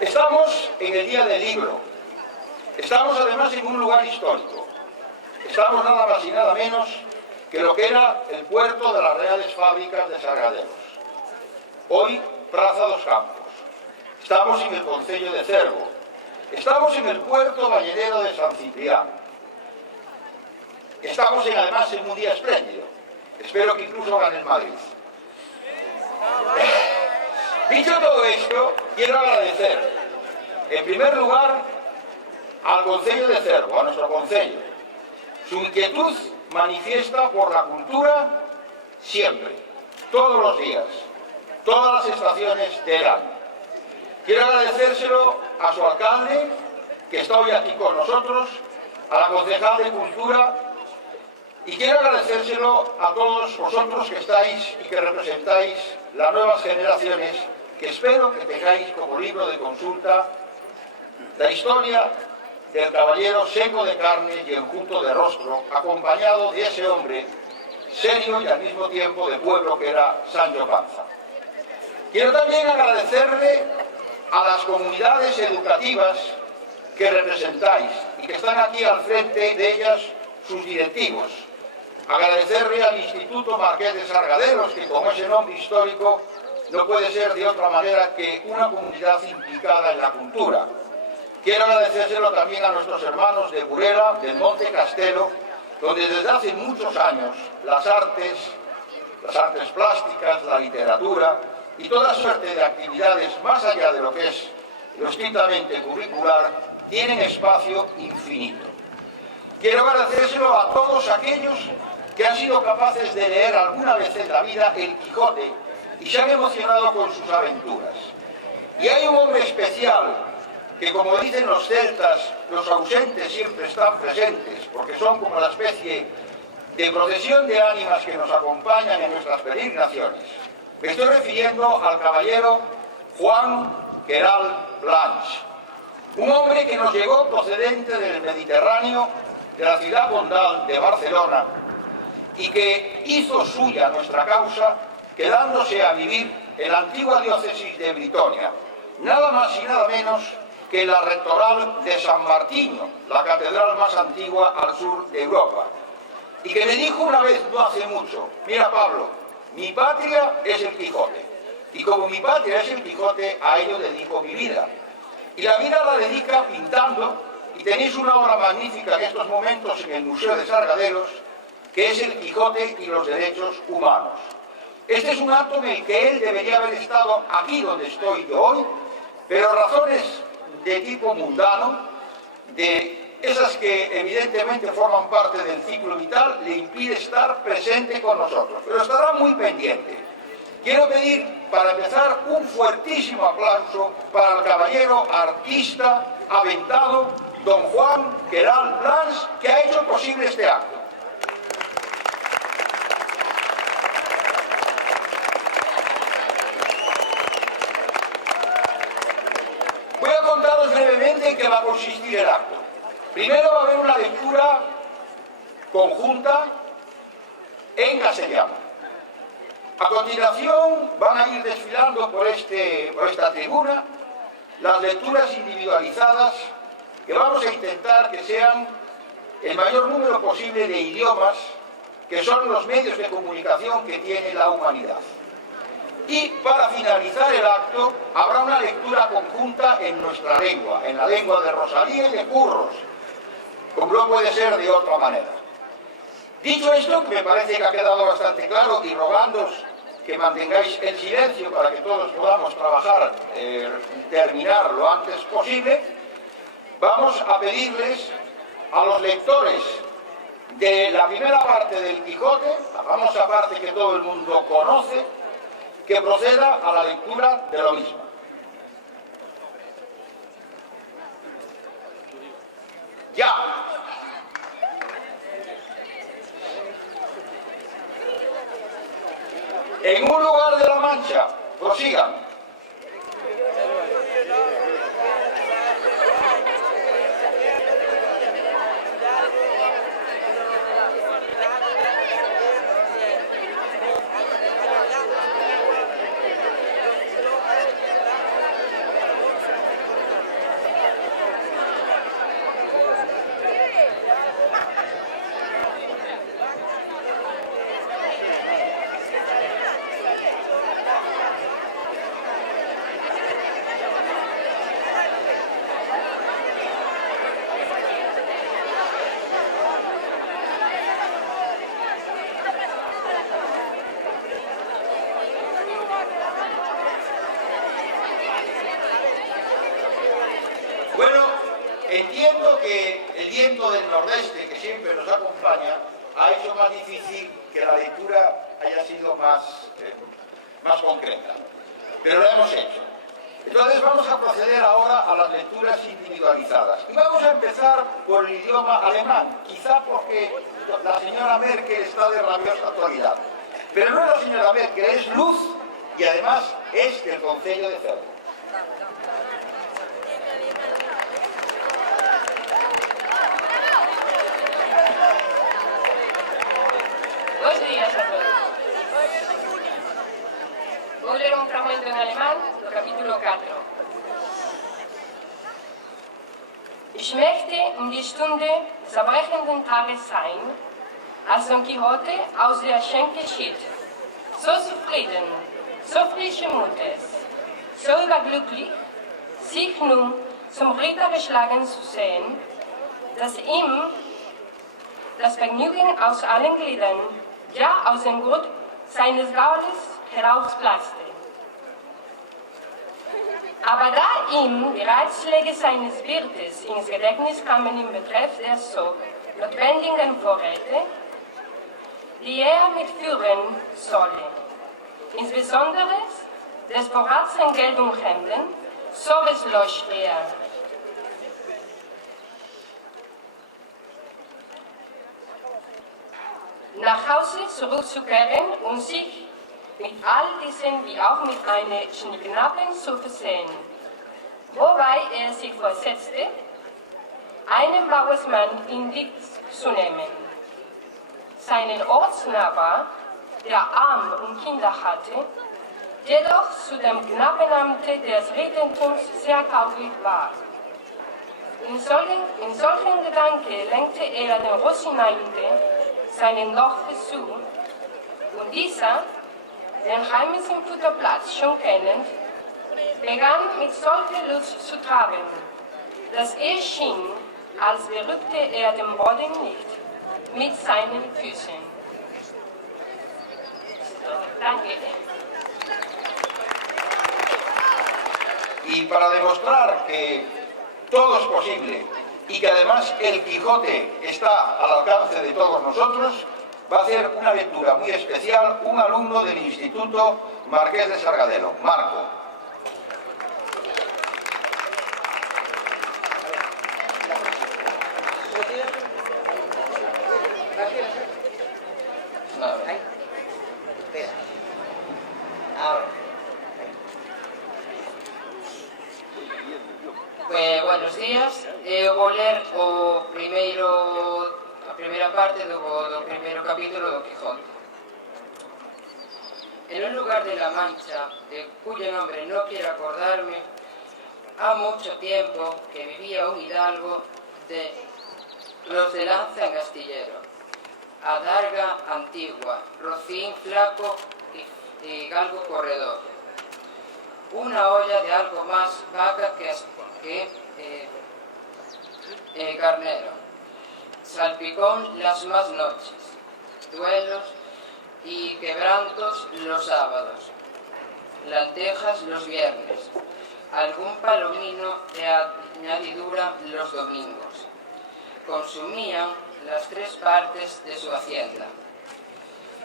Estamos en el Día del Libro. Estamos además en un lugar histórico. Estamos nada más y nada menos que lo que era el puerto de las Reales Fábricas de Sargadelos. Hoy, Praza dos Campos. Estamos en el concello de Cervo. Estamos en el puerto ballenero de San Cipriano. Estamos además en un día espléndido. Espero que incluso gane el Madrid. Dicho todo esto, quiero agradecer, en primer lugar, al Concello de Cervo, a nuestro concello, su inquietud manifiesta por la cultura siempre, todos los días, todas las estaciones del año. Quiero agradecérselo a su alcalde, que está hoy aquí con nosotros, a la concejal de Cultura, y quiero agradecérselo a todos vosotros que estáis y que representáis las nuevas generaciones, que espero que tengáis como libro de consulta la historia del caballero seco de carne y enjuto de rostro, acompañado de ese hombre serio y al mismo tiempo de pueblo que era Sancho Panza. Quiero también agradecerle a las comunidades educativas que representáis y que están aquí al frente de ellas sus directivos. Agradecerle al Instituto Marqués de Sargadelos, que con ese nombre histórico no puede ser de otra manera que una comunidad implicada en la cultura. Quiero agradecérselo también a nuestros hermanos de Burela, del Monte Castelo, donde desde hace muchos años las artes plásticas, la literatura y toda suerte de actividades más allá de lo que es lo estrictamente curricular, tienen espacio infinito. Quiero agradecérselo a todos aquellos que han sido capaces de leer alguna vez en la vida El Quijote y se han emocionado con sus aventuras. Y hay un hombre especial que, como dicen los celtas, los ausentes siempre están presentes, porque son como la especie de procesión de ánimas que nos acompañan en nuestras peregrinaciones. Me estoy refiriendo al caballero Juan Queralt Blanch, un hombre que nos llegó procedente del Mediterráneo, de la ciudad condal de Barcelona, y que hizo suya nuestra causa, quedándose a vivir en la antigua diócesis de Britonia, nada más y nada menos que la rectoral de San Martino, la catedral más antigua al sur de Europa, y que me dijo una vez no hace mucho: mira, Pablo, mi patria es el Quijote, y como mi patria es el Quijote, a ello dedico mi vida. Y la vida la dedica pintando, y tenéis una obra magnífica en estos momentos en el Museo de Sargadelos, que es El Quijote y los derechos humanos. Este es un acto en el que él debería haber estado aquí donde estoy yo hoy, pero razones de tipo mundano, de esas que evidentemente forman parte del ciclo vital, le impide estar presente con nosotros, pero estará muy pendiente. Quiero pedir, para empezar, un fuertísimo aplauso para el caballero artista aventado, don Juan Queralt Blanch, que ha hecho posible este acto. Voy a contaros brevemente en qué va a consistir el acto. Primero va a haber una lectura conjunta en castellano. A continuación van a ir desfilando por esta tribuna las lecturas individualizadas, que vamos a intentar que sean el mayor número posible de idiomas, que son los medios de comunicación que tiene la humanidad. Y para finalizar el acto habrá una lectura conjunta en nuestra lengua, en la lengua de Rosalía y de Curros, como no puede ser de otra manera. Dicho esto, que me parece que ha quedado bastante claro, y rogándoos que mantengáis el silencio para que todos podamos trabajar, terminar lo antes posible, vamos a pedirles a los lectores de la primera parte del Quijote, la famosa parte que todo el mundo conoce, que proceda a la lectura de lo mismo. Ya. En un lugar de la Mancha, prosigan. Entiendo que el viento del nordeste que siempre nos acompaña ha hecho más difícil que la lectura haya sido más concreta, pero lo hemos hecho. Entonces vamos a proceder ahora a las lecturas individualizadas. Y vamos a empezar por el idioma alemán, quizá porque la señora Merkel está de rabiosa actualidad. Pero no es la señora Merkel, es Luz y además es del Concello de Cerro. Buenos días a todos. Voy a leer un fragmento en alemán del capítulo 4. Ich möchte um die Stunde zerbrechenden Tages sein, als Don Quixote aus der Schenke schied, so zufrieden, so frische Mutes, so überglücklich, sich nun zum Ritter geschlagen zu sehen, dass ihm das Vergnügen aus allen Gliedern, ja aus dem Grund seines Gaules herausplatzte. Aber da ihm die Ratschläge seines Wirtes ins Gedächtnis kamen im Betreff der so notwendigen Vorräte, die er mitführen solle, insbesondere des Vorrats an Geld und Hemden, so beschloss er. Nach Hause zurückzukehren und sich mit all diesen wie auch mit einer Schnicknappen zu versehen, wobei er sich vorsetzte, einen Bauersmann in Dienst zu nehmen. Seinen Ortsnachbar, der arm und Kinder hatte, jedoch zu dem Knabenamte des Rittertums sehr tauglich war. In solchen Gedanken lenkte er den Rosinante seinen Dorfe zu, und dieser, den heimischen Futterplatz schon kennend, begann mit solcher Lust zu traben, dass er schien, als berührte er den Boden nicht mit seinen Füßen. Danke. Y para demostrar que todo es posible y que además el Quijote está al alcance de todos nosotros, va a hacer una lectura muy especial un alumno del Instituto Marqués de Sargadelo, Marco. Buenos días, vou ler a primeira parte do primeiro capítulo do Quijote. En un lugar de la Mancha, de cuyo nombre no quiero acordarme, ha mucho tiempo que vivía un hidalgo de los de lanza en astillero, adarga antigua, rocín flaco y galgo corredor. Una olla de algo más vaca que carnero, salpicón las más noches, duelos y quebrantos los sábados, lentejas los viernes, algún palomino de añadidura los domingos. Consumían las 3 partes de su hacienda.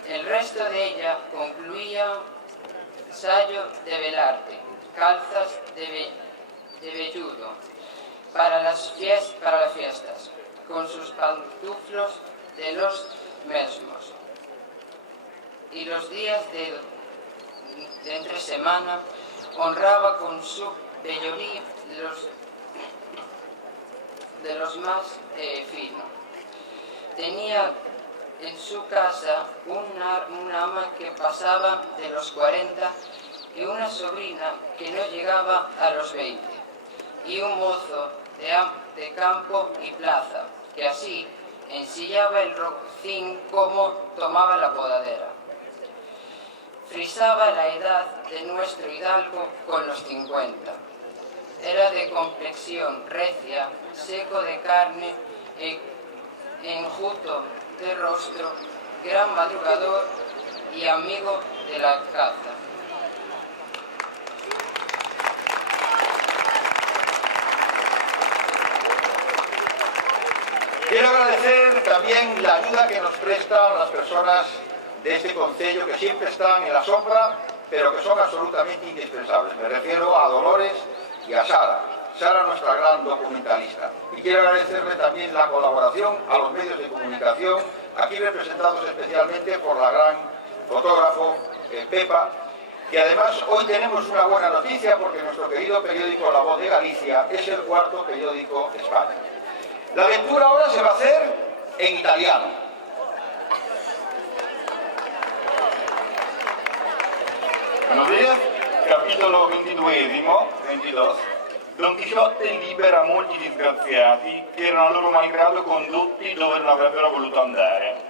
El resto de ella concluía sayo de velarte, calzas de velludo para las fiestas, con sus pantuflos de los mismos. Y los días de entre semana honraba con su vellorí de los más finos. Tenía en su casa una ama que pasaba de los 40 y una sobrina que no llegaba a los 20, y un mozo de campo y plaza, que así ensillaba el rocín como tomaba la podadera. Frisaba la edad de nuestro hidalgo con los 50. Era de complexión recia, seco de carne, enjuto de rostro, gran madrugador y amigo de la caza. también la ayuda que nos prestan las personas de este concello que siempre están en la sombra, pero que son absolutamente indispensables. Me refiero a Dolores y a Sara. Sara, nuestra gran documentalista. Y quiero agradecerle también la colaboración a los medios de comunicación, aquí representados especialmente por la gran fotógrafo Pepa, que además hoy tenemos una buena noticia porque nuestro querido periódico La Voz de Galicia es el cuarto periódico de España. La lectura ahora se va a hacer en italiano. Buenos días, capitolo 22. Don Chisciotte libera molti disgraziati che erano a loro malgrado condotti dove non avrebbero voluto andare.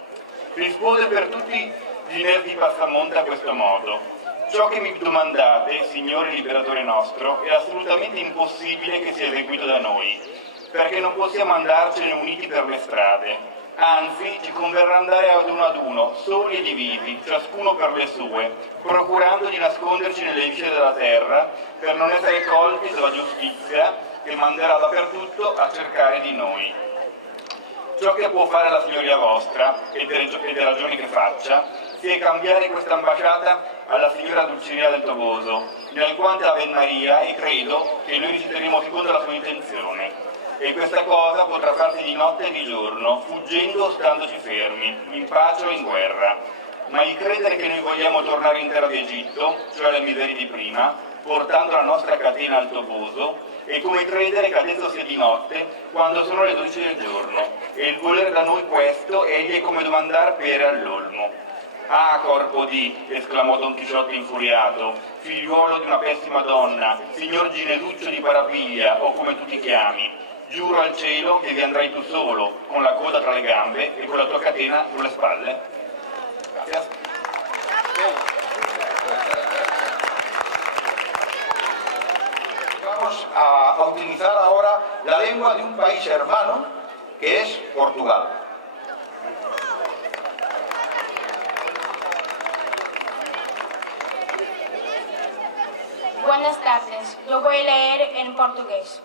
Rispose per tutti gli nervi passamonte a questo modo: ciò che mi domandate, signore liberatore nostro, è assolutamente impossibile che sia eseguito da noi, perché non possiamo andarcene uniti per le strade. Anzi, ci converrà andare ad uno, soli e divisi, ciascuno per le sue, procurando di nasconderci nelle viscere della terra per non essere colti dalla giustizia che manderà dappertutto a cercare di noi. Ciò che può fare la signoria vostra, ed è ragione che faccia, sia cambiare questa ambasciata alla signora Dulcinea del Toboso, in alquanto Ave Maria, e credo che noi risulteremo secondo la sua intenzione. E questa cosa potrà farsi di notte e di giorno, fuggendo o standoci fermi, in pace o in guerra. Ma il credere che noi vogliamo tornare in terra d'Egitto, cioè alle miserie di prima, portando la nostra catena al Toboso, è come credere che adesso sia di notte, quando sono le 12 del giorno, e il volere da noi questo, egli è come domandar pere all'olmo. Ah, corpo di, esclamò Don Chisciotte infuriato, figliuolo di una pessima donna, signor Gineduccio di Parapiglia, o come tu ti chiami. Giuro al cielo che vi andrai tu solo, con la coda tra le gambe e con la tua catena sulle spalle. Grazie. Vamos a utilizar ahora la lengua de un país hermano, que es Portugal. Buenas tardes, yo voy a leer en portugués.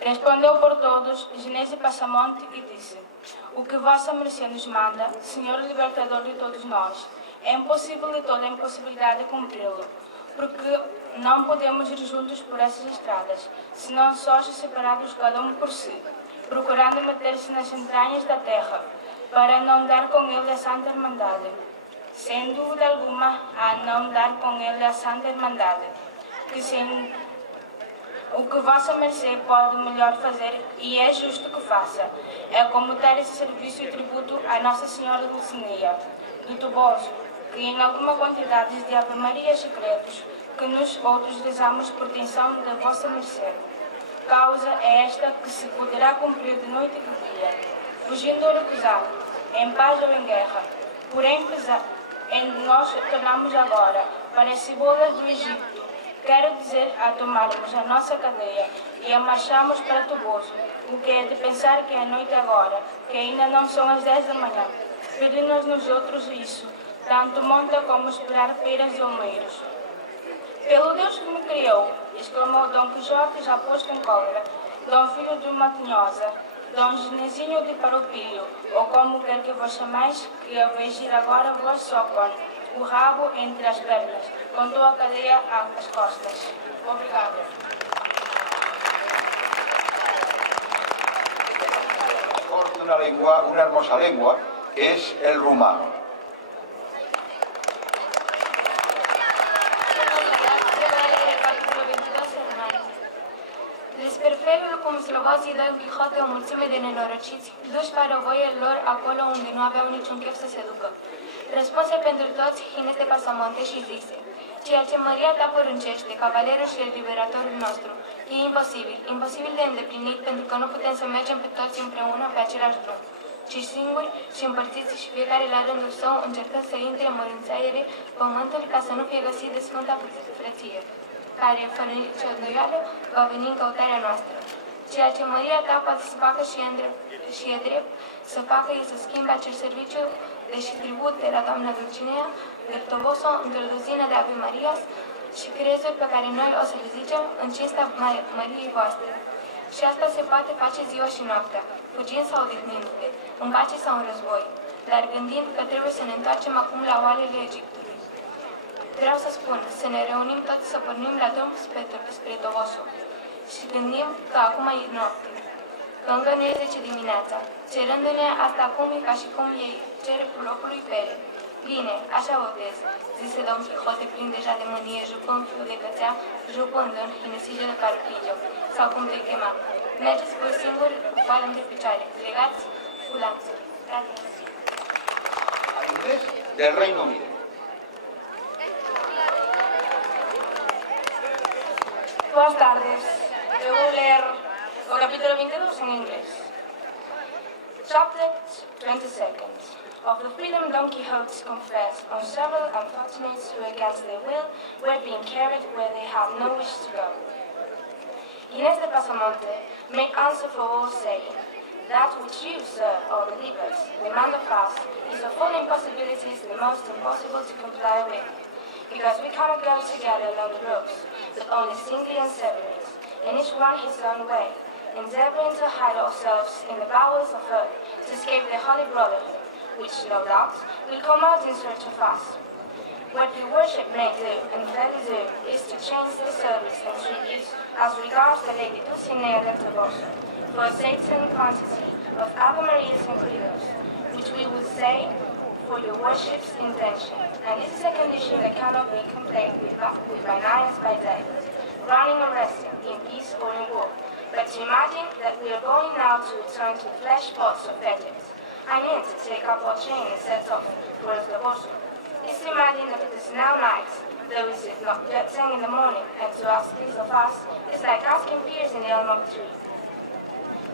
Respondeu por todos Genésio Passamonte e disse: o que vossa mercê nos manda, Senhor libertador de todos nós, é impossível de toda impossibilidade cumpri-lo, porque não podemos ir juntos por essas estradas, senão sós separados cada um por si, procurando meter-se nas entranhas da terra, para não dar com ele a Santa Irmandade. Sem dúvida alguma, a não dar com ele a Santa Irmandade, que sem o que vossa mercê pode melhor fazer, e é justo que faça, é comutar esse serviço e tributo à Nossa Senhora Dulcinea do Toboso, que em alguma quantidade de Ave Maria secretos, que nos outros rezamos por intenção de vossa mercê. Causa é esta que se poderá cumprir de noite e de dia, fugindo ou recusado, em paz ou em guerra. Porém, nós tornamos agora para as cebolas do Egito, quero dizer, a tomarmos a nossa cadeia e a marcharmos para Toboso, o que é de pensar que é noite agora, que ainda não são as 10 da manhã. Pede-nos nos outros isso, tanto monta como esperar peras e olmeiros. Pelo Deus que me criou, exclamou Dom Quixote já posto em cólera, Dom Filho de uma Tinhosa, Dom Ginesinho de Parupilho, ou como quer que vos chamais, que eu vejo ir agora vós só com o rabo entre as pernas, com toda a cadeia às costas. Obrigado. Una hermosa lengua, que es el rumano. Despre felul cum slovații Don Quixote o mulțime de nenorociți, duși pe răvoie lor acolo unde nu aveau niciun chef să se ducă. Răspunse pentru toți Ginete Pasamonte și zise: ceea ce măria ta poruncește, cavalerul și liberatorul nostru, e imposibil de îndeplinit, pentru că nu putem să mergem pe toți împreună pe același drum, ci singuri și împărțiți și fiecare la rândul său încercă să intre în mărunțaiere pământul ca să nu fie găsit de Sfânta Frăție, care, fără nicio îndoială, va veni în căutarea noastră. Ceea ce măria ta poate să facă și e drept să facă e să schimbe acel serviciu deși tribut de la doamna Dulcinea del Toboso într-o duzină de Ave Marias și crezuri pe care noi o să le zicem în cinsta Măriei voastre. Și asta se poate face ziua și noaptea, fugind sau odihnindu-te, în pace sau în război, dar gândind că trebuie să ne întoarcem acum la oalele Egiptului. Vreau să spun, să ne reunim toți să pornim la drum spre Tovosul și gândim că acum e noapte, că încă nu e 10 dimineața, cerându-ne asta acum e ca și cum ei cere locului pere. Bine, așa votez, zise Don Quixote plin deja de mânie, jupând fiul de cățea, jupându-l Ginesillo de Carpillo, sau cum te chema. Mergeți voi singuri cu coala între picioare, legați cu lanțuri. Gracias. Inglés del Reino Unido. Buenas tardes. Yo voy a leer el capítulo 22 en inglés. Chapter 22. Of the freedom Don Quixote confessed on several unfortunates who against their will were being carried where they had no wish to go. Inés de Pasamonte made answer for all, saying, "That which you, sir, or the leaders, demand of us is of all impossibilities the most impossible to comply with, because we cannot go together along the roads, but only singly and severally, and each one his own way, endeavoring to hide ourselves in the bowels of earth to escape the holy brotherhood, which, no doubt, will come out in search of us. What your worship may do, and fairly do, is to change the service and tributes as regards the Lady Dulcinea del Toboso, for a certain quantity of Ave Marias and Credos, which we would say for your worship's intention, and this is a condition that cannot be complained with by night and by day, running or resting, in peace or in war. But to imagine that we are going now to return to the flesh pots of Egypt, I mean to take up our chain and set off for El Toboso. Is to imagine that it is now night, though it is not yet 10 in the morning, and to ask this of us is like asking peers in the elm of a tree.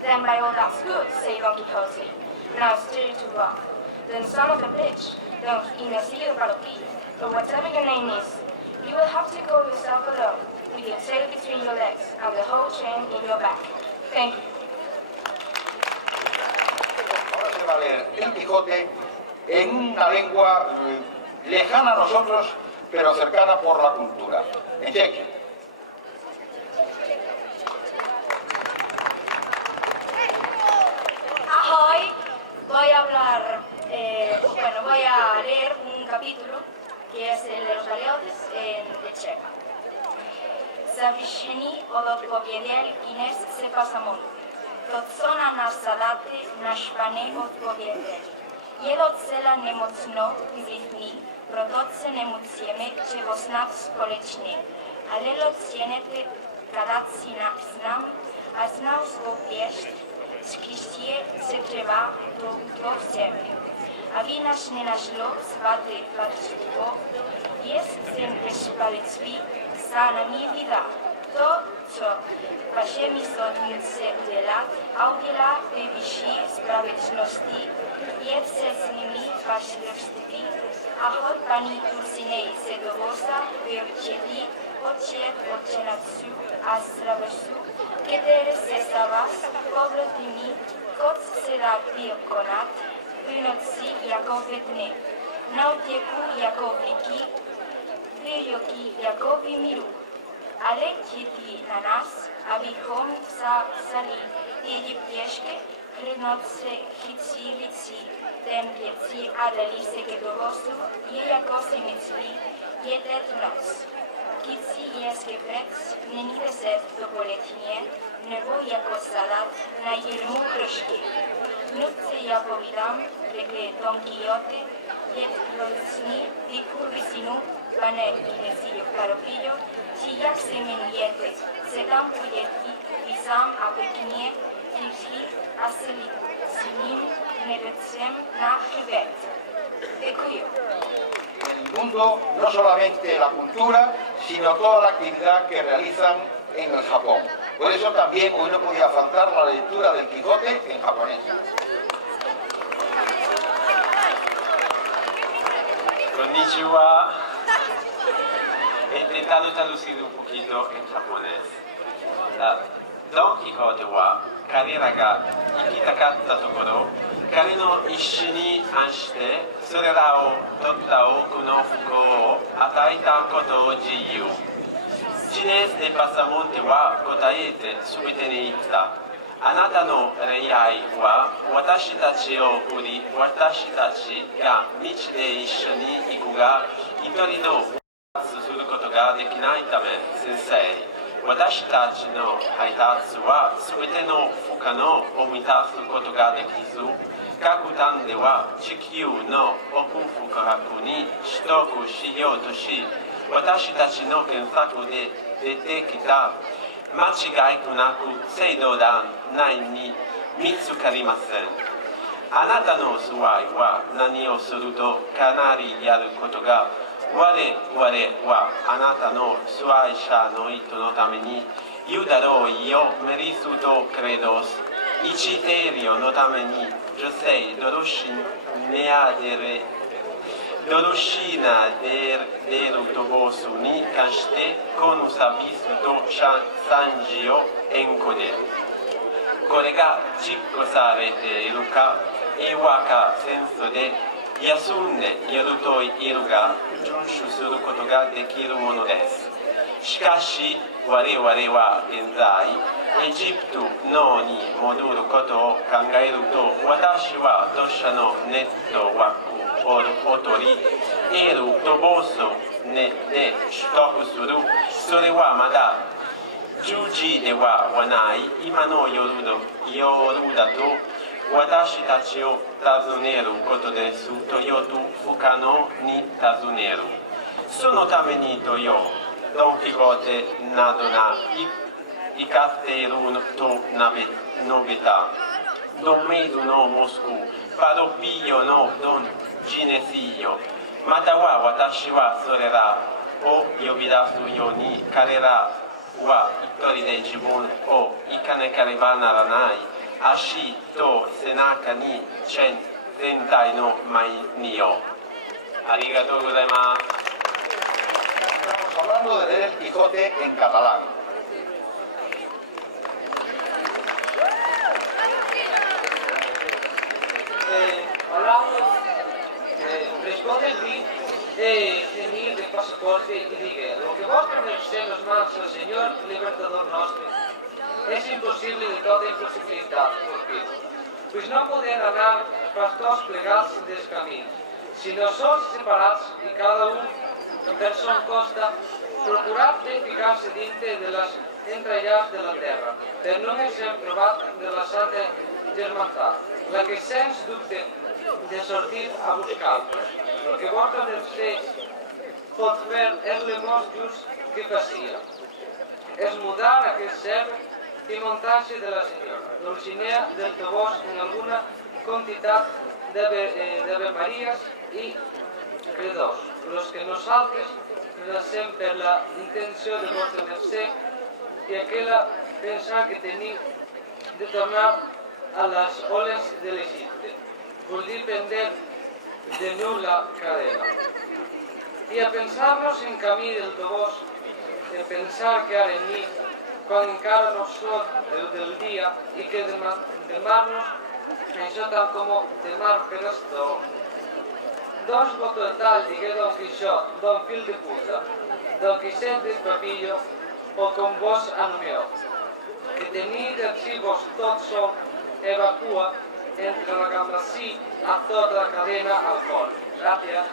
Then by all that's good, say Don Quixote, now steer to rock. Then son of a bitch, Don Ginesillo de Carpillo, or whatever your name is, you will have to go yourself alone, with your tail between your legs and the whole chain in your back. Thank you. Ahora se va a leer el Quijote en una lengua lejana a nosotros, pero cercana por la cultura, en chequio. Ahoy, voy a hablar, voy a leer un capítulo que es el de los galeotes en checo. Zavišení od odpověděl Inés se Pasamonte. To, co na nás zadáte, náš Pane odpověděl. Je docela nemocno vlivný, proto se nemusíme čeho snad společně. Ale docjenete kadat si nám a znal zlopěšť, skryště se třeba to chceme. Aby nás nenašlo svaté platstvo, jest zemdlešpalictví za nami vida. To, co vašemi soudnice dělat a udělá ve vyšší spravedlnosti, je se s nimi vašlivství a hod paní Dulcinei se dovoza vyurčitý počet odčenaců a zdravošů, které se za vás povrtní, kot se dá vykonat v noci jako ve dne, na utěku jako vlíky, výroky jako v míru. Ale četí na nás, abychom vzali egyptěšky, hrnoce chycílicí ten věcí a dali se ke dovozu, je jako si myslí, je teď noc. Kycí je skepec, není deset dopoledne, nebo jako salát na jirmu kršky. Nutce já povídám, řekl Don Quixote, je dloucný, ty kurvisinu, pane Ginesillo Carpillo, či jak se jmenujete, se tam pojetí, i sám a pěkně, vždy a s ním nebecem na chrbet. Děkuji. El mundo, no solamente la cultura, sino toda la actividad que realizan en el Japón. Por eso también hoy no podía faltar la lectura del Quijote en japonés. Konnichiwa. He intentado traducir un poquito en japonés. Don Quixote wa彼らが行きたかったところ、彼の一緒に反してそれらを取った多くの不幸を与えたことを自由。ジネス・デ・パサモンテは答えて全てに言った。あなたの恋愛は私たちを振り、私たちが道で一緒に行くが、一人のすることができないため、先生、私たちの配達は全ての不可能を満たすことができず、各端では地球の奥深くに取得しようとし、私たちの検索で出てきた間違いなく制度団内に見つかりません。あなたの座いは何をするとかなりやることが、我々はあなたの座い者の意図のために言うだろうよメリストクレドス。一定量のために女性ドルシナデルトボスに関してこのサービスと産事を変更で、これが実行されているか、映画か戦争で休んでいるといるが、遵守することができるものです。しかし、我々は現在、エジプトのに戻ることを考えると、私は土砂のネットワークを取り、エルとボスで取得する。それはまだ10時ではない今の夜だと、私たちを尋ねることですとよと不可能に尋ねる。そのためにとよ、ドン・キホーテなどが怒っていると述べた。ドン・メイドのモスク、パドピーヨのドン・ジネシーヨ、または私はそれらを呼び出すように、彼らは一人で自分を行かなければならない。足と背中に全体の前によ。ありがとうございます。Estamos hablando de leer el Quijote en catalán. Responde tenir de pasaporte y diga, lo que vos conocéis los manos al Señor, libertador nuestro, es imposible de toda imposibilidad, porque pues no pueden andar pastores plegados en descaminos, sino son separados y cada uno en persona costa, procurad fijarse dentro de las entrañas de la tierra, per no ser probado de la santa germanidad, la que sens dubte de sortir a buscar. Lo que vos conocéis pot fer és el més just que facia. És mudar aquest ser i muntar-se de la senyora, Dulcinea del Toboso en alguna quantitat d'Ave Maries i credors, los que nosaltres nacem per la intenció de vostra mercè i aquella pensar que tenim de tornar a les oles de l'Egipte, vol dir prendre de nou la cadena. I a pensar-nos en camí del Toboso, en pensar que ara en nit, quan encara no són del dia i que demar-nos això tal com demar per esto. Doncs voto tal, digué Don Quixot, Don Fil de Puta, Don Quixet de Papillo, o com vos anomeó, que tenir si vos tot sol evacua entre la Gambasí a tota la cadena al cor. Gràcies.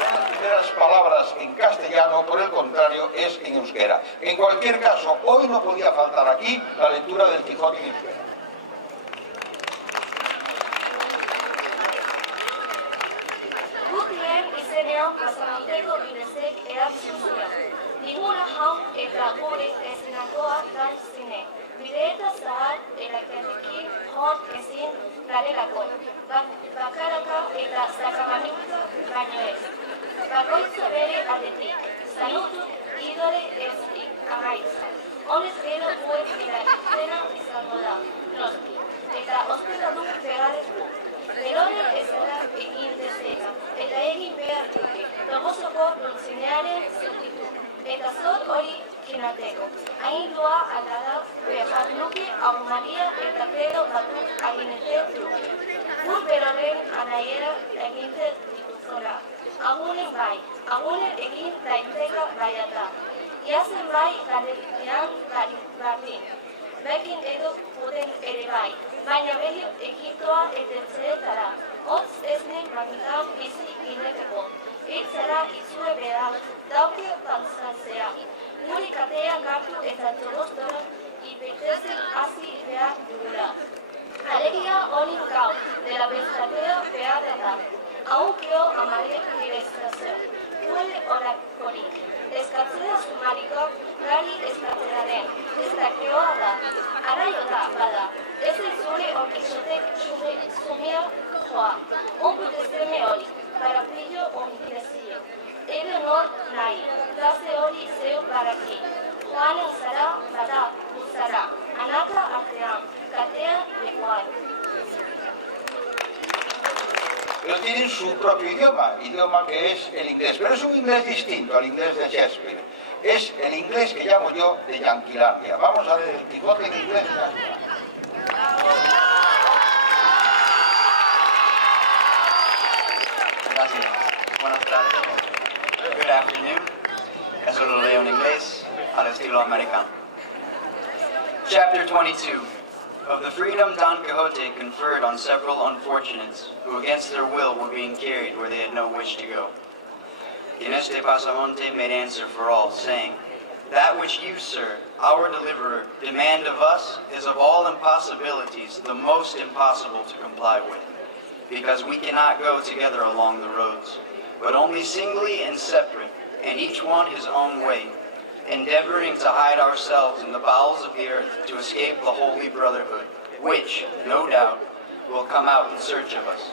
Las primeras palabras en castellano, por el contrario, es en euskera. En cualquier caso, hoy no podía faltar aquí la lectura del Quijote en euskera. Gutier izenean pasamonteko bidezek erantzun zuen. Diguna jaun eta gure ezenakoa da zine. Bideeta zahar erakerrekin hon ezin garelako. Bakaraka eta sakamanika baino ez. Bakoitza bere aldetik. Salutu idore ez amaitza. Honez gero guek bera izena izango da. Noski. Eta hospedadu beharrez du. Berore ezera egin dezena. Eta egin behar duke. Tomosoko Dulcinearen zutitu. Eta zor hori kinateko. Agindua alada behar nuke Hau Maria eta Pedro batu aginete duke. Gur beroren anaiera eginte dituzora. agunen bai, agunen egin daiteka baiata. Iazen bai galerian bardin, bekin edo poden ere bai, baina belio egitoa etetzeetara, hotz eznen magikau bizi ginekeko. Itzera itzue behar, dauke pantzatzea. Nuri katea gartu eta tolostoro ipetezen hasi behar dugula. Alegia honi gau, dela bezateo behar da. Aukeo amarek direzazio. Huele orakorik. Eskatzea sumarikok gari eskatzea den. Ez dakeoa da. Araio da, bada. Ez ez zure orkizotek sumia joa. Onku dezeme hori. Parapillo onkirazio. Edo nor nahi. Gaze hori zeu baraki. Joanen zara, bada, uzara. Anaka artean. Katean lekuan. Ellos tienen su propio idioma que es el inglés, pero es un inglés distinto al inglés de Shakespeare. Es el inglés que llamo yo de Yanquilandia. Vamos a ver el Quijote en inglés de Yanquilandia. Gracias. Buenas tardes. Good afternoon. Eso lo leo en inglés al estilo americano. Chapter 22. Of the freedom Don Quixote conferred on several unfortunates who against their will were being carried where they had no wish to go. Inés de Pasamonte made answer for all, saying, That which you, sir, our deliverer, demand of us is of all impossibilities the most impossible to comply with, because we cannot go together along the roads, but only singly and separate, and each one his own way, endeavoring to hide ourselves in the bowels of the earth to escape the holy brotherhood, which, no doubt, will come out in search of us.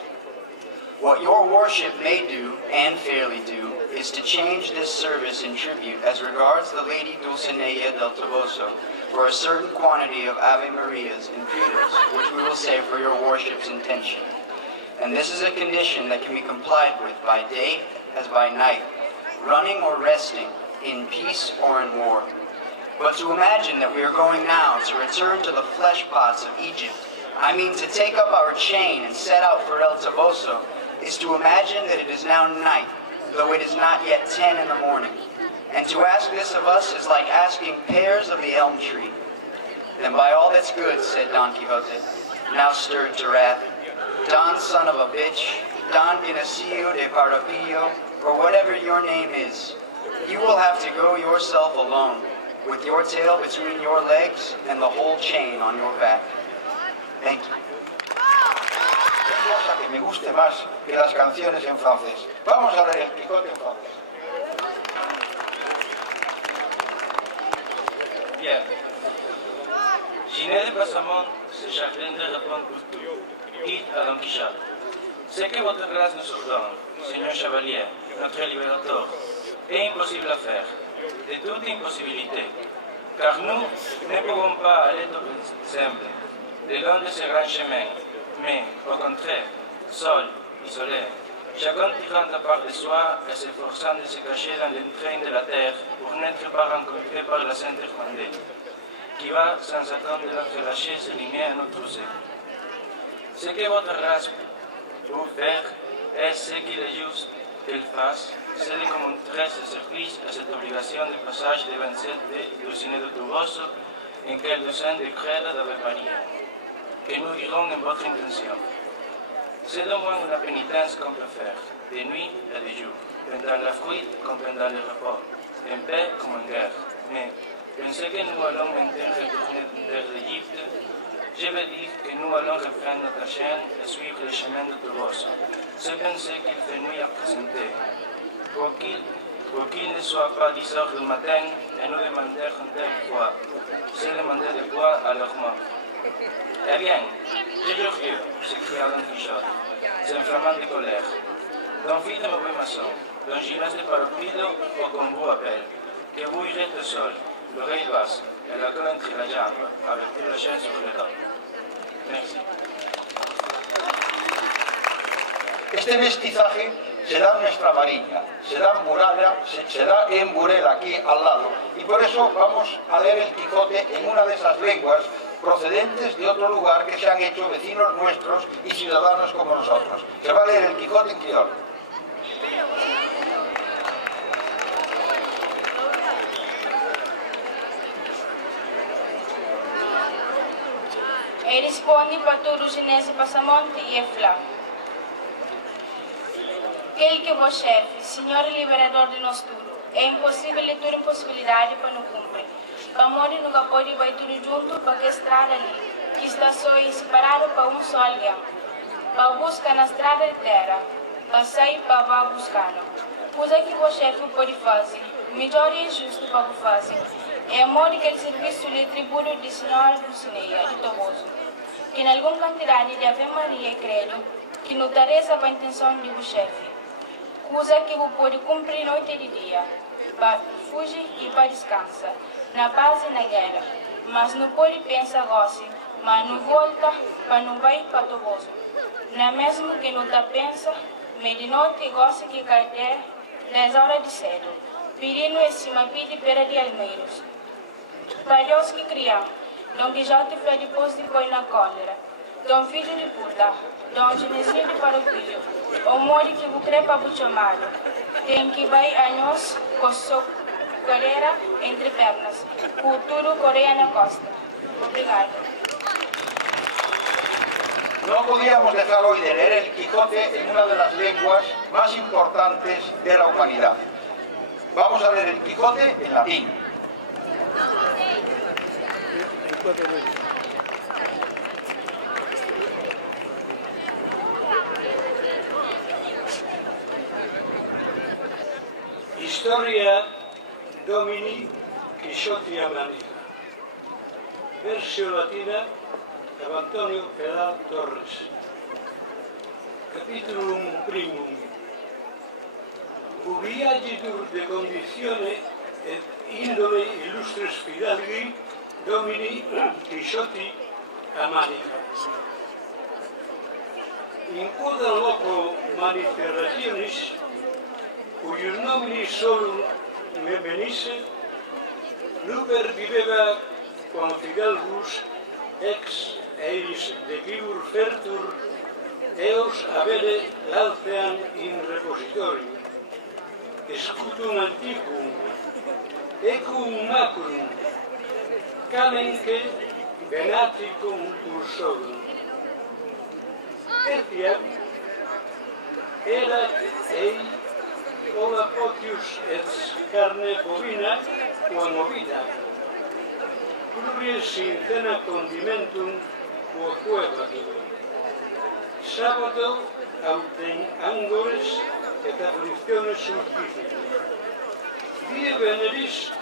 What your worship may do, and fairly do, is to change this service in tribute as regards the Lady Dulcinea del Toboso for a certain quantity of Ave Marias and Peters, which we will say for your worship's intention. And this is a condition that can be complied with by day as by night, running or resting, in peace or in war. But to imagine that we are going now to return to the flesh pots of Egypt, I mean to take up our chain and set out for El Toboso, is to imagine that it is now night, though it is not yet 10 in the morning. And to ask this of us is like asking pears of the elm tree. Then by all that's good, said Don Quixote, now stirred to wrath, Don son of a bitch, Don Ignacio de Parapillo, or whatever your name is, you will have to go yourself alone, with your tail between your legs and the whole chain on your back. Thank you. Hay cosa que me guste más que las canciones en francés. Vamos a ver el Quijote en francés. Bien. Ginés de Pasamonte se chargent de répondre pour tout. Dites à Don Quichotte, ce que votre grâce nous ordonne, Seigneur Chevalier, notre libérateur, est impossible à faire, de toute impossibilité, car nous ne pouvons pas aller tout simple, le long de ce grand chemin, mais, au contraire, seuls, isolés, chacun tirant à part de soi et s'efforçant de se cacher dans l'entrain de la terre pour n'être pas rencontré par la Sainte Irmandée, qui va sans attendre l'entrelâcher s'aligner à notre trous. Ce que votre race peut faire est ce qu'il est juste qu'elle fasse, c'est de montrer ce service à cette obligation de passage de 27 de Dulcinea del Toboso en quel dessein de créer d'Ave Maria, que nous dirons en votre intention. C'est au moins la pénitence qu'on peut faire, de nuit et de jour, pendant la fuite comme pendant le repos, en paix comme en guerre. Mais pensez que nous allons maintenant retourner vers l'Égypte, je veux dire que nous allons reprendre notre chaîne et suivre le chemin de Toboso. C'est penser qu'il fait nuit à présenter. Pour qu'il ne soit pas 10 heures du matin et nous demander un tel poids, c'est demander de poids à leur mort. Eh bien, je jure Dieu, s'écria Don Quichotte, s'enflammant de colère. Don fils de mauvais maçon, Don Ginés de Parapillo, ou comme vous appelle, que vous irez tout seul, l'oreille basse et la queue entre la jambe, avec toute la chaîne sur le dos. Merci. Este mestizaje se da en nuestra Mariña, se da en Muralla, se da en Burela, aquí al lado. Y por eso vamos a leer el Quijote en una de esas lenguas procedentes de otro lugar que se han hecho vecinos nuestros y ciudadanos como nosotros. Se va a leer el Quijote en criollo. E rispondi para tudo o chinês passamonte e flá. Aquele que vos chefe, Senhor liberador de nós tudo, é impossível e tudo impossibilidade para não cumprir. Para morrer nunca pode ir tudo junto para que estrada ali, que está só separado para um só alguém. Para buscar na estrada de terra, para sair para vá buscando. Coisa que vos chefe pode fazer, melhor e justo para vos fazer, é amor que ele serviço de tributo de Senhora Dulcinea de Toboso, que em alguma quantidade de Ave Maria e credo, que não tarefa para a intenção de vos chefe. Coisa que vos pode cumprir noite e dia, para fugir e para descansar, na paz e na guerra, mas não pode pensar goce, mas não volta para não vai para Toboso. Não é mesmo que não está pensa, mas de noite gosta que cai 10 horas de cedo, pedindo em cima pede pera de almeiros. Para Deus que criam, Dom Quixote foi depois de pôr na cólera, Dom Filho de puta, Dom Genesinho de Farofilho, o mori que vos crê para vos chamar, tem que vai a nós com sua coleira entre pernas, futuro Coreia na costa. Obrigado. No podíamos dejar hoy de leer el Quijote en una de las lenguas más importantes de la humanidad. Vamos a leer el Quijote en latín. Historia Domini Quixote Amanica. Versión latina de Antonio Pedal Torres. Capitulum primum. Ubiagitur de conditione et indole illustres fidalgi Domini Quixote Amanica. In quoda loco manifestationis, cuius nomini solum me venisse, nuper viveva quam fidalgus ex eis decibur fertur eos avere laltean in repositorium, scutum antiquum, ecum macrum, camenque venaticum ursorum. Etiam erat ei ola potius et carne bovina quam ovina, pluries in cena condimentum quoquebatur. Sábado autem angores et afflictiones sulpicitum. Die veneris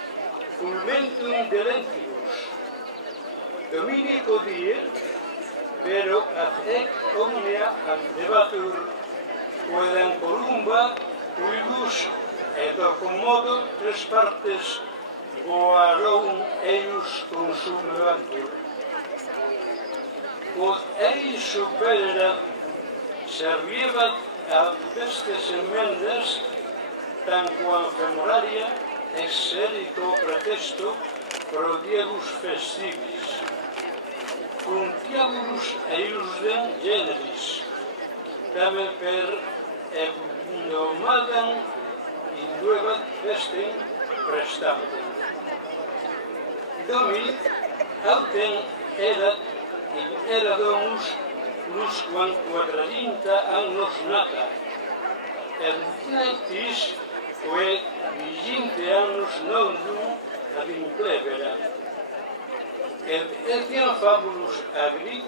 culmentum delentibus. Dominico die, pero ad ec omnia andebatur, quedam columba, uibus et commodo tres partes boarum eius consumebantur. Quod eis supererat, serviebat ad pestes enmendas, tanquam femoraria ex serico pretesto pro diebus festivis. Puntiaburus eiusdem generis, tamen per ebdomadam induebat festem prestantem. Domini autem erat in era domus plusquam quadradinta annos nata, et natis quae viginte annus nondum ad impleberat. Et etiam fabulus agri,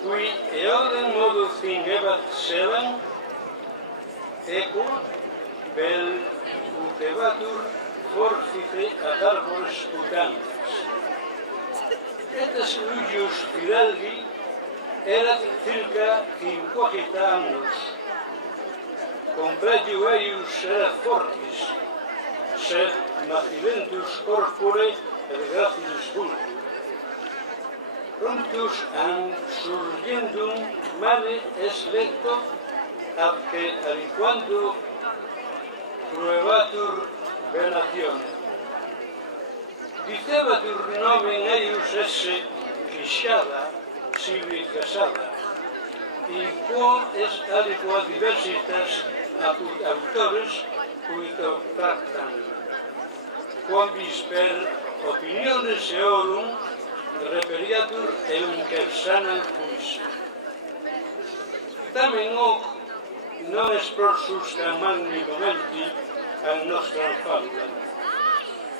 qui eodem modo fingebat selam, equo bel utebatur forfice ad arbores putantes. Etas Lugius Fidalgi erat circa 50 annus. Complegio eius erat fortis, sed macilentus corpore et gracilis vulgus. Promptus an surgendum male es lecto, ad que aliquando proebatur venatione. Dicebatur nomen eius esse Quixada, sibi casada, in quo es aliqua diversitas apud autores cuito tractan. Quam vis per opiniones eorum reperiatur eunkersanan pulsa. Tamen hoc non esprorsus magni momenti an nostram fabulam.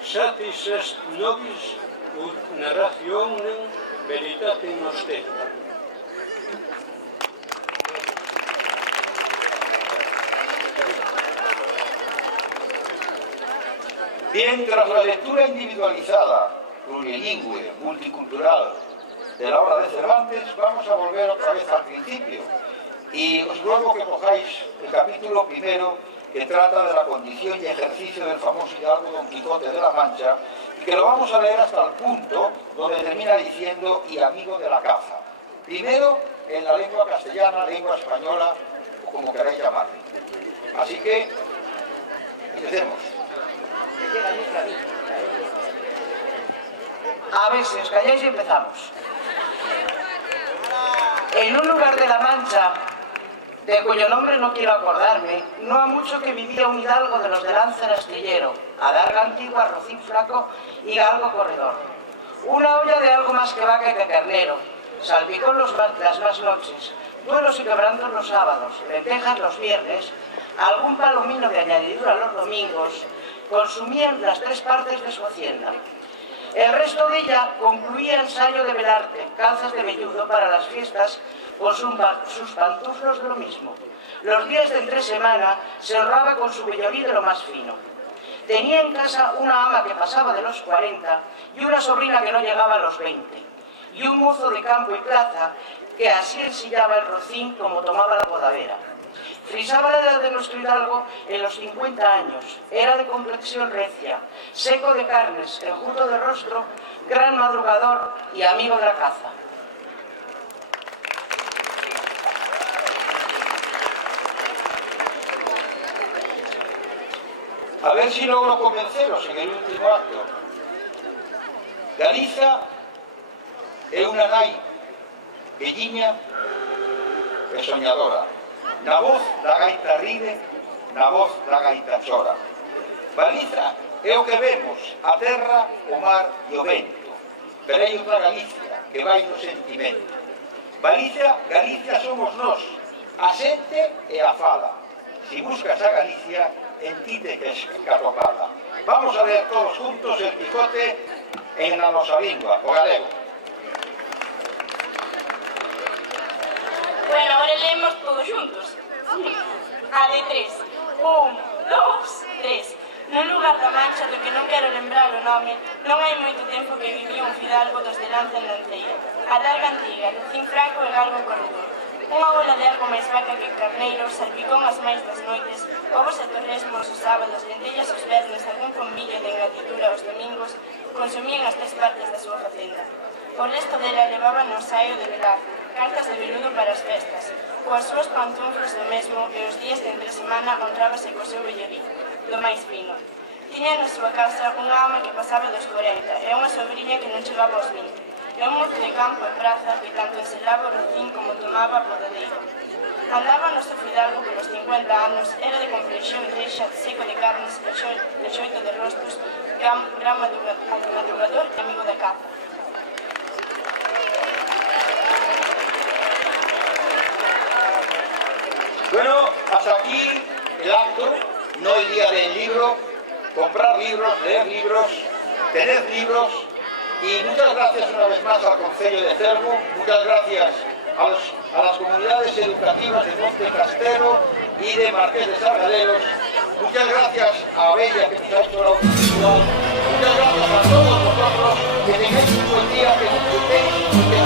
Satis est nobis ut narrationem veritatem ostentam. Bien, tras la lectura individualizada, plurilingüe, multicultural de la obra de Cervantes, vamos a volver otra vez al principio. Y os ruego que cojáis el capítulo primero, que trata de la condición y ejercicio del famoso hidalgo Don Quijote de la Mancha, y que lo vamos a leer hasta el punto donde termina diciendo "y amigo de la caza". Primero en la lengua castellana, lengua española, o como queráis llamarle. Así que, empecemos. A ver, si os calláis y empezamos. En un lugar de la Mancha, de cuyo nombre no quiero acordarme, no ha mucho que vivía un hidalgo de los de lanza en astillero, adarga antigua, rocín flaco y galgo corredor. Una olla de algo más que vaca que carnero, salpicón las más noches, duelos y quebrantos los sábados, lentejas los viernes, algún palomino de añadidura los domingos, consumían las 3 partes de su hacienda. El resto de ella concluía ensayo de velarte, calzas de velludo para las fiestas, con sus pantuflos de lo mismo. Los días de entre semana se honraba con su vellorí de lo más fino. Tenía en casa una ama que pasaba de los 40 y una sobrina que no llegaba a los 20, y un mozo de campo y plaza que así ensillaba el rocín como tomaba la bodavera. Frisaba la edad de nuestro hidalgo en los 50 años, era de complexión recia, seco de carnes, enjuto de rostro, gran madrugador y amigo de la caza. A ver si logro convenceros en el último acto. Galiza é unha nai velliña e soñadora. Na voz da gaita ride, na voz da gaita chora. Galiza é o que vemos, a terra, o mar e o vento. Pero hai outra Galicia que vai no sentimento. Galicia somos nós, a xente e a fala. Si buscas a Galicia, en ti te que escapala. Vamos a ver todos juntos el Quijote en la nosa lingua, o galego. Bueno, ahora leemos todos juntos. A de 3. 1, 2, 3. Nun lugar da Mancha do que non quero lembrar o nome, non hai moito tempo que vivía un fidalgo dos de lanza en Lanceira, a darga antiga, rocín franco e galgo corredor. Unha bola de algo máis vaca que carneiro, salpicón as máis das noites, ovos e torresmos os sábados, lentellas os vernes, algún convillo de engatidura os domingos, consumían as 3 partes da súa facenda. O resto dela levaba no saio de velar, cartas de veludo para as festas, coas súas pantuflos do mesmo e os días de entre semana honrábase co seu vellorí, do máis fino. Tiña na súa casa unha ama que pasaba dos 40 e unha sobriña que non chegaba aos 20, e un mozo de campo e praza que tanto enselaba o rocín como tomaba a bodadeiro. Andaba no seu fidalgo polos 50 anos, era de complexión reixa, seco de carnes, de xoito de rostros, gran madrugador e amigo da caza. Bueno, hasta aquí el acto, no el día del libro, comprar libros, leer libros, tener libros, y muchas gracias una vez más al Concello de Cervo, muchas gracias a las comunidades educativas de Monte Castelo y de Marqués de Sargaderos, muchas gracias a Bella que nos ha hecho la audiovisual, muchas gracias a todos vosotros, que tengáis un buen día, que disfrutéis, que